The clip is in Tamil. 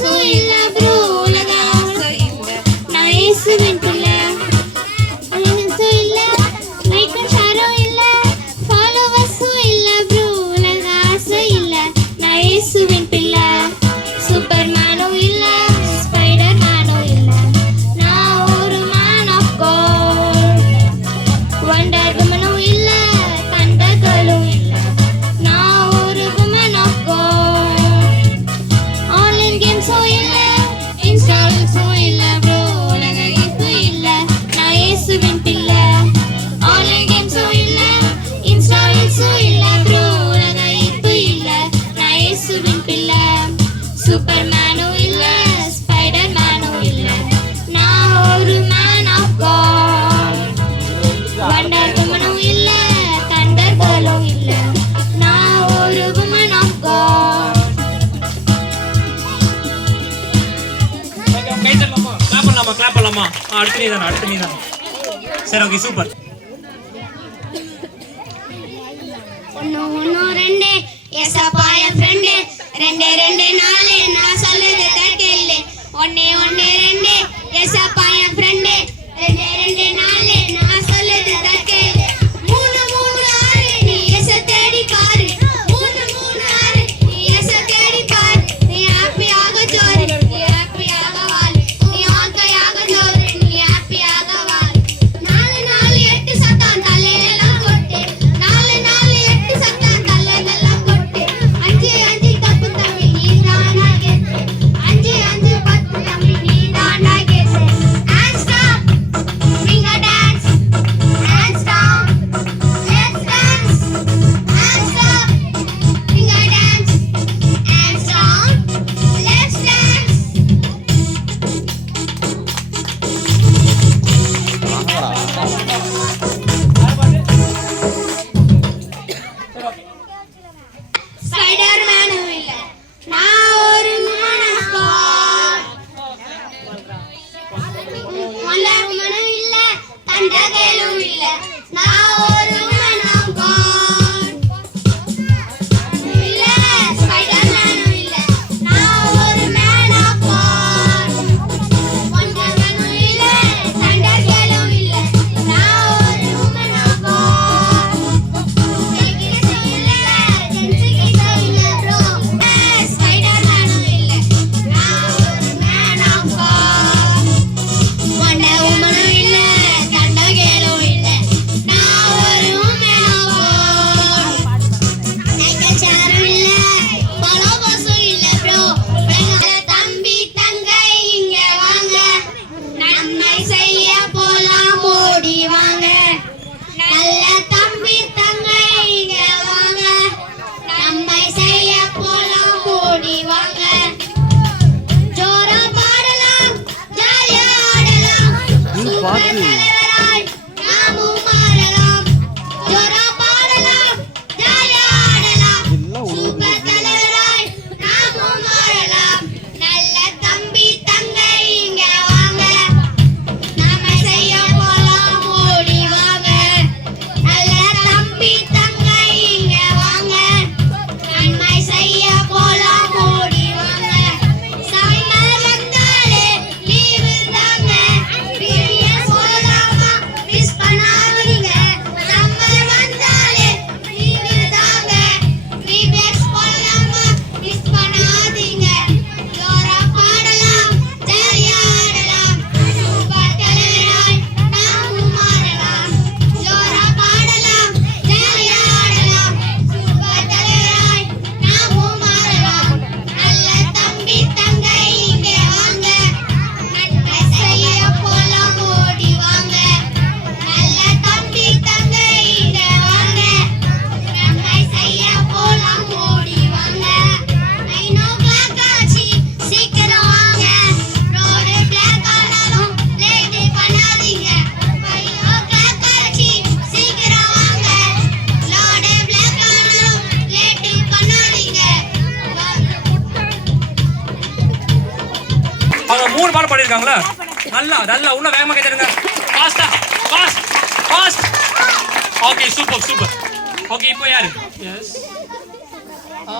ஃபாலோவர்ஸும் இல்ல ப்ரோ உலக ஆசை இல்ல நான் இயேசுவின் பிள்ளை ஃபாலோவர்ஸும் இல்ல லைக்கும் ஷேரும் இல்ல ஃபாலோவர்ஸும் இல்ல ப்ரோ உலக ஆசை இல்ல நான் இயேசுவின் பிள்ளை சூப்பர்மேனும் இல்ல ஸ்பைடர்மேனும் இல்ல நான் ஒரு மேன் ஆஃப் காட் வண்டர் வுமனும் இல்ல தண்டர்களும் இல்ல நான் ஒரு வுமன் ஆஃப் காட் ஆன்லைன் கேம்ஸும் இல்ல இன்ஸ்டால்ஸும் இல்ல ப்ரோ உலக இப்போ இல்ல நான் இயேசுவின் பிள்ளை ஆன்லைன் கேம்ஸும் இல்ல இன்ஸ்டால்ஸும் இல்ல ப்ரோ உலக இப்போ இல்ல நான் இயேசுவின் பிள்ளை சூப்பர்மேனும் இல்ல ஸ்பைடர்மேனும் இல்ல நான் ஒரு மேன் ஆஃப் காட் வண்டர் வுமனும் இல்ல தண்டர்களும் இல்ல நான் ஒரு வுமன் ஆஃப் காட் கை தட்டலாமா கிளாப் பண்ணலாமா அடுத்து நீ தானே சரி ஓகே சூப்பர் ஒன்னு ரெண்டு ஏசப்பா என் ஃப்ரெண்டு ரெண்டு ரெண்டு நாலு நான் சொல்லுது கேளு ஒன்னே ரெண்டு ஏசப்பா என் ஃப்ரெண்டு ரெண்டு ரெண்டு நாலு நான் சொல்லுது கேளு மூணு மூணு ஆறு நீ ஏச தேடி பாரு மூணு மூணு ஆறு நீ ஏச தேடி பாரு நீ ஹாப்பியாக ஜோரு நீ ஹாப்பியாக வாழு நீ வாழ்க்கையாக ஜோரு நீ ஹாப்பியாக வாழு நாலு நாலு எட்டு சத்தம் தலையிலெல்லாம் கொட்டு நாலு நாலு எட்டு சத்தம் தலையிலெல்லாம் கொட்டு அஞ்சு அஞ்சு தப்பு தம்பி நீ தானா கேட்டு அஞ்சு அஞ்சு பத்து தம்பி நீ தானா கேட்டு and stop finger dance and stop let's dance and stop finger dance and stop let's dance ஸ்பைடர்மேனும் இல்ல நான் ஒரு woman of God வண்டர் வுமனும் இல்ல தண்டர்களும் இல்ல நான் ஒரு woman of God இல்ல ஸ்பைடர்மேனும் இல்ல நான் ஒரு man of God வண்டர் வுமனும் இல்ல தண்டர்களும் இல்ல நான் ஒரு woman of God ஸ்பைடர்மேனும் இல்ல நான் ஒரு man of God வண்டர் வுமனும் இல்ல தண்டர்களும் இல்ல நான் ஒரு woman of God லைக் ஷேரும் இல்ல ஃபாலோவர்ஸும் இல்ல ப்ரோ தம்பி தங்கை இங்க வாங்க நன்மை செய்ய போலாம் ஓடி வாங்க நல்ல தம்பி தங்கை இங்க வாங்க நன்மை செய்ய போலாம் ஓடி வாங்க ஜோரா பாடலாம் ஜாலியா ஆடலாம் சூப்பர் தலைவராய் நாமும் மாறலாம் ஜோரா பாடலாம் ஜாலியா ஆடலாம் சூப்பர் தலைவராய் நாமும் மாறலாம் நல்ல தம்பி தங்கை இங்க வாங்க நாம செய்ய போலாம் ஓடி வாங்க நல்ல தம்பி தங்கை இங்க வாங்க நன்மை செய்ய போலாம் ஓடி வாங்க சம்மர் வந்தாலே லீவு தாங்க பிரிய போலாமா மிஸ் பண்ணாதீங்க சம்மர் வந்தாலே லீவு தாங்க வீபெக்ஸ் போலாமா மிஸ் பண்ணாதீங்க ஜோரா பாடலாம் ஜாலியா ஆடலாம் சூப்பர் தலைவராய் நாமும் மாறலாம் ஜோரா பாடலாம் ஜாலியா ஆடலாம் சூப்பர் தலைவராய் நாமும் மாறலாம் நல்ல தம்பி தங்கை இங்கே வாங்க நன்மை செய்ய போலாம் ஓடி வாங்க நல்ல தம்பி தங்கை இங்கே வாங்க நன்மை செய்ய போலாம் ஓடி வாங்க 9 o'clock ஆச்சு சீக்கிரம் வாங்க ரோடு பிளாக் ஆனாலும் லேட் பண்ணாதீங்க 5 o'clock ஆச்சு சீக்கிரம் வாங்க ரோடு பிளாக் ஆனாலும் லேட் பண்ணாதீங்க அவங்க 3 பாட்டு பாடிருக்காங்களா நல்லா இன்னும் வேகமா கேட்டுருங்க ஃபாஸ்ட் ஓகே சூப்பர் ஓகே இப்போ யாரு எஸ்